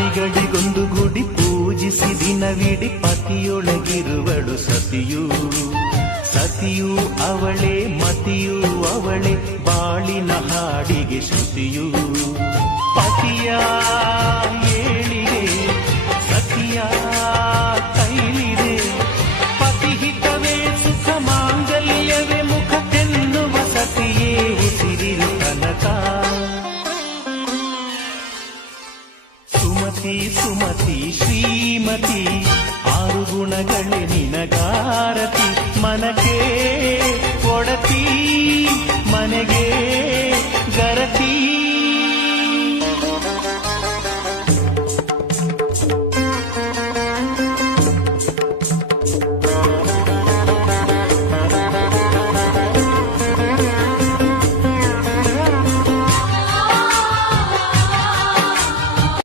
ಗಾಡಿಗಳಿಗೊಂದು ಗುಡಿ ಪೂಜಿಸಿ ದಿನವಿಡಿ ಪತಿಯೊಳಗಿರುವಳು ಸತಿಯು. ಸತಿಯು ಅವಳೇ ಮತಿಯು ಅವಳೇ ಬಾಳಿನ ಹಾಡಿಗೆ ಶ್ರುತಿಯು. ಪತಿಯ ಏಳಿಗೆ ಸತಿಯ ಕೈಲಿದೆ. ಪತಿಹಿತವೇ ಸುಖ ಮಾಂಗಲ್ಯವೇ ಮುಖಕ್ಕೆನ್ನುವ ಸತಿಯೇ ಉಸಿರಿರು ತನಕ. ಸುಮತಿ ಸುಮತಿ ಶ್ರೀಮತಿ ಆರು ಗುಣಗಳೇ ನಿನಗಾರತಿ. ಮನಕ್ಕೆ ಒಡತಿ ಮನೆಗೆ ಗರತಿ.